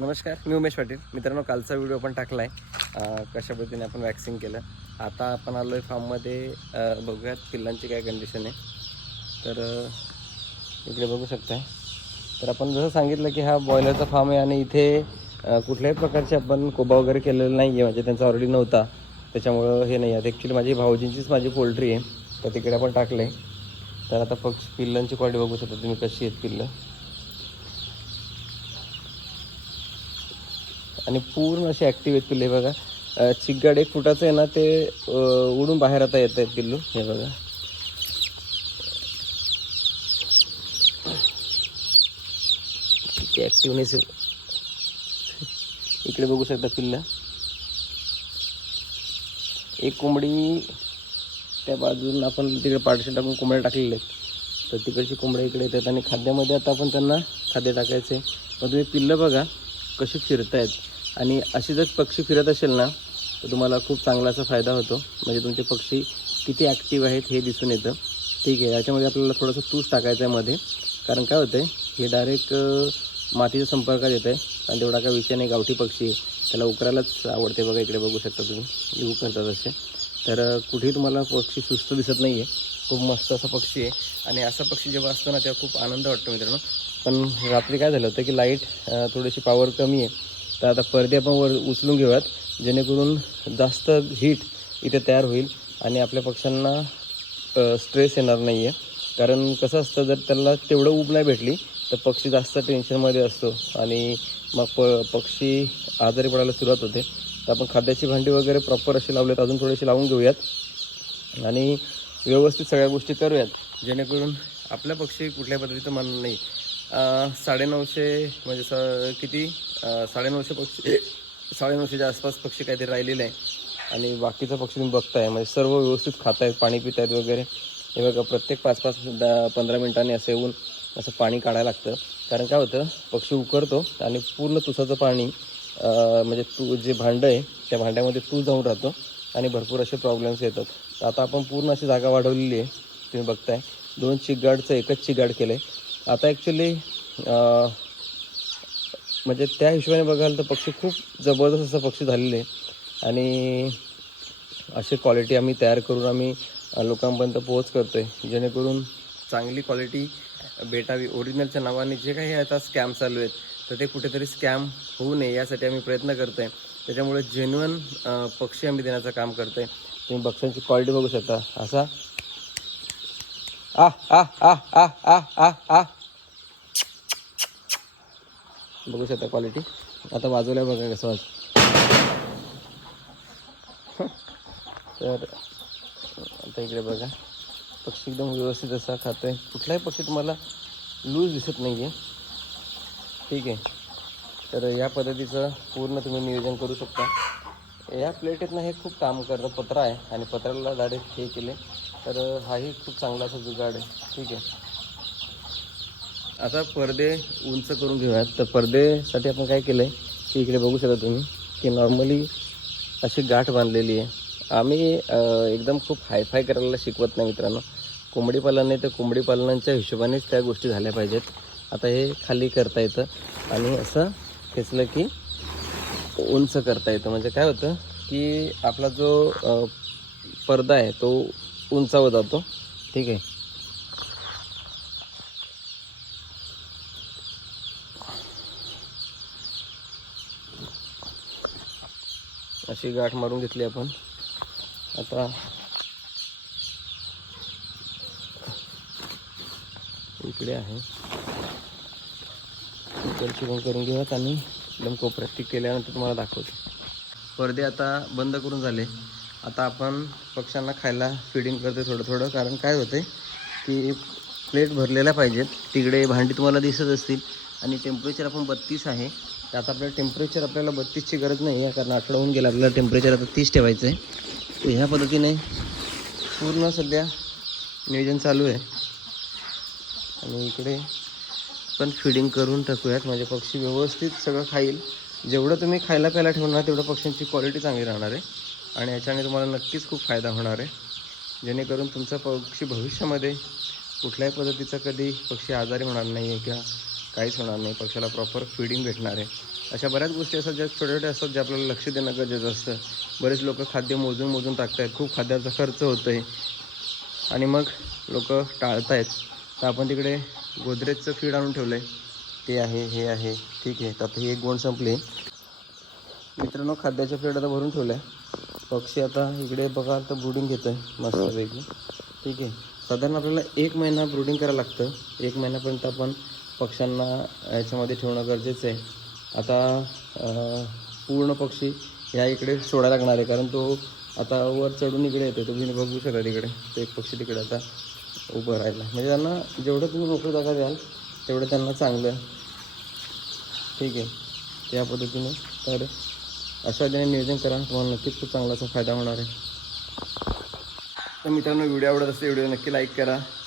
नमस्कार मी उमेश पाटील. मित्रांनो कालचा व्हिडिओ आपण टाकला आहे कशा पद्धतीने आपण वॅक्सिंग केलं? आता आपण आलो आहे फार्ममध्ये बघूयात पिल्लांची काय कंडिशन आहे. तर इकडे बघू शकताय. तर आपण जसं सांगितलं की हा बॉयलरचा फार्म आहे आणि इथे कुठल्याही प्रकारचे आपण कोबा वगैरे केलेला नाही आहे म्हणजे त्यांचा ऑलरेडी नव्हता. त्याच्यामुळं हे नाही आहे. ॲक्च्युली माझी भाऊजींचीच माझी पोल्ट्री आहे. तर तिकडे आपण टाकलं आहे तर आता पक्ष पिल्लांची क्वालिटी बघू शकता तुम्ही कशी आहेत पिल्लं. आणि पूर्ण असे ॲक्टिव्ह आहेत पिल्ले. हे बघा अं, चिकगाड एक फुटाचं आहे ना ते उडून बाहेर आता येत आहेत पिल्लू. हे बघा. किती ॲक्टिव्हनेस इकडे बघू शकता पिल्लं. एक कोंबडी त्या बाजून आपण तिकडे पार्टीशन टाकून कोंबड्या टाकलेल्या आहेत. तर तिकडची कोंबड्या इकडे येतात आणि खाद्यामध्ये आता आपण त्यांना खाद्य टाकायचं आहे. मग तुम्ही पिल्लं बघा कशी फिरतायत. आणि अशी जर पक्षी फिरत असेल ना तर तुम्हाला खूप चांगला असा फायदा होतो. म्हणजे तुमचे पक्षी किती ॲक्टिव्ह आहेत हे दिसून येतं. ठीक आहे याच्यामध्ये आपल्याला थोडंसं तूस टाकायचं आहे मध्ये. कारण काय होतं आहे हे डायरेक्ट मातीच्या संपर्कात येतं आहे आणि तेवढा काय विषय नाही गावठी पक्षी आहे. त्याला उकरायलाच आवडते बघा इकडे बघू शकता तुम्ही. येऊ करतात असे. तर कुठेही तुम्हाला पक्षी सुस्त दिसत नाही आहे खूप मस्त असा पक्षी आहे. आणि असा पक्षी जेव्हा असतो ना तेव्हा खूप आनंद वाटतो मित्रांनो. पण रात्री काय झालं होतं की लाइट थोडीशी पॉवर कमी आहे. तर आता पडदे आपण वर उचलून घेऊयात. जेणेकरून जास्त हीट इथे तयार होईल आणि आपल्या पक्ष्यांना स्ट्रेस येणार नाही आहे कारण कसं असतं जर त्याला तेवढं ऊब नाही भेटली तर पक्षी जास्त टेन्शनमध्ये असतो. आणि मग प पक्षी आजारी पडायला सुरुवात होते. तर आपण खाद्याची भांडी वगैरे प्रॉपर अशी लावलेत. अजून थोडीशी लावून घेऊयात. आणि व्यवस्थित सगळ्या गोष्टी करूयात. जेणेकरून आपल्या पक्षी कुठल्या पद्धतीचं म्हणणं नाही. साडेनऊशे म्हणजे स किती? साडेनऊशे पक्षी साडेनऊशेच्या आसपास पक्षी काहीतरी राहिलेले आहे. आणि बाकीचं पक्षी तुम्ही बघताय. म्हणजे सर्व व्यवस्थित खात आहेत पाणी पित आहेत वगैरे. हे बघा प्रत्येक पाच पाच द पंधरा मिनिटांनी असं येऊन असं पाणी काढायला लागतं. कारण काय होतं पक्षी उकरतो आणि पूर्ण तुसाचं पाणी म्हणजे तू जे भांडं आहे त्या भांड्यामध्ये तू जाऊन राहतो आणि भरपूर असे प्रॉब्लेम्स येतात. तर आता आपण पूर्ण अशी जागा वाढवलेली आहे. तुम्ही बघताय दोन चिगाडचं एकच चिगाड केलं आहे आता ॲक्च्युली म्हणजे त्या हिशोबाने बघाल तर पक्षी खूप जबरदस्त असं पक्षी झालेले आहे आणि अशी क्वालिटी आम्ही तयार करून आम्ही लोकांपर्यंत पोहोच करतो आहे जेणेकरून चांगली क्वालिटी भेटावी. ओरिजिनलच्या नावाने जे काही आता स्कॅम चालू आहेत तर ते कुठेतरी स्कॅम होऊ नये यासाठी आम्ही प्रयत्न करतो आहे त्याच्यामुळे जेन्युअन पक्षी आम्ही देण्याचं काम करतो आहे तुम्ही पक्ष्यांची क्वालिटी बघू शकता. असा. आ आ आ आ आ आ आ. बघू शकता क्वालिटी आता बाजूला बघा कसं वाज तर आता इकडे बघा. पक्षी एकदम व्यवस्थित असा खातोय. कुठलाही पक्षी तुम्हाला लूज दिसत नाही आहे ठीक आहे. तर या पद्धतीचं पूर्ण तुम्ही नियोजन करू शकता. या प्लेटेतनं हे खूप काम करतं. पत्रा आहे. आणि पत्राला डायरेक्ट हे केले. तर हाही खूप चांगला असा जुगाड आहे. ठीक आहे. आता पडदे उंच करून घेऊयात. तर पडदेसाठी आपण काय केलं आहे की इकडे बघू शकता तुम्ही की नॉर्मली अशी गाठ बांधलेली आहे. आम्ही एकदम खूप हायफाय करायला शिकवत नाही मित्रांनो. कोंबडी पालन नाही तर कोंबडी पालनांच्या हिशोबानेच त्या गोष्टी झाल्या पाहिजेत. आता हे खाली करता येतं आणि असं खेचलं की उंच करता येतं. म्हणजे काय होतं की आपला जो पडदा आहे तो उंचावर जातो. ठीक आहे? अशी गाठ मारून घेतली आपण. आता इकडे आहे. इकडची पण करून घेऊयात आणि एकदम कोपऱ्यात ती केल्यानंतर तुम्हाला दाखवतो. पडदे आता बंद करून झाले. आता आपण पक्ष्यांना खायला फिडिंग करतो थोडं थोडं. कारण काय होते की प्लेट भरलेल्या पाहिजेत. तिकडे भांडी तुम्हाला दिसत असतील. आणि टेम्परेचर आपण बत्तीस आहे. तर आता आपल्याला टेम्परेचर आपल्याला बत्तीसची गरज नाही आहे कारण आठवडा होऊन गेला आपल्याला टेम्परेचर आता तीस ठेवायचं आहे तर ह्या पद्धतीने पूर्ण सध्या नियोजन चालू आहे. आणि इकडे पण फिडिंग करून टाकूयात. म्हणजे पक्षी व्यवस्थित सगळं खाईल. जेवढं तुम्ही खायला प्यायला ठेवणार तेवढं पक्ष्यांची क्वालिटी चांगली राहणार आहे. आणि याच्याने तुम्हाला नक्कीच खूप फायदा होणार आहे. जेणेकरून तुमचा पक्षी भविष्यामध्ये कुठल्याही पद्धतीचा कधी पक्षी आजारी होणार नाही आहे किंवा काहीच होणार नाही पक्षाला प्रॉपर फीडिंग भेटणार आहे. अशा बऱ्याच गोष्टी असतात ज्या छोट्या छोट्या असतात ज्या आपल्याला लक्ष देणं गरजेचं असतं. बरेच लोक खाद्य मोजून मोजून टाकत आहेत खूप खाद्याचा खर्च होतो आहे आणि मग लोक टाळत आहेत तर आपण तिकडे गोदरेजचं फीड आणून ठेवलं आहे ते आहे हे आहे ठीक आहे. तर आता ही एक गोण संपली. मित्रांनो खाद्याचं फीड आता भरून ठेवलं आहे पक्षी आता इकडे बघा तर ब्रुडिंग घेतं आहे मस्तपैकी ठीक आहे. साधारण आपल्याला एक महिना ब्रुडिंग करायला लागतं. एक महिन्यापर्यंत आपण पक्ष्यांना याच्यामध्ये ठेवणं गरजेचं आहे. आता पूर्ण पक्षी ह्या इकडे सोडायला लागणार आहे कारण तो आता वर चढून इकडे येतो तुम्ही बघू शकता तिकडे तो एक पक्षी तिकडे आता उभं राहिला. म्हणजे त्यांना जेवढं तुम्ही मोकळी जागा द्याल तेवढं त्यांना चांगलं ठीक आहे. त्या पद्धतीने तर अशा त्याने नियोजन करा. तुम्हाला नक्कीच खूप चांगला असा फायदा होणार आहे. तर मित्रांनो व्हिडिओ आवडत असते व्हिडिओ नक्की लाईक करा.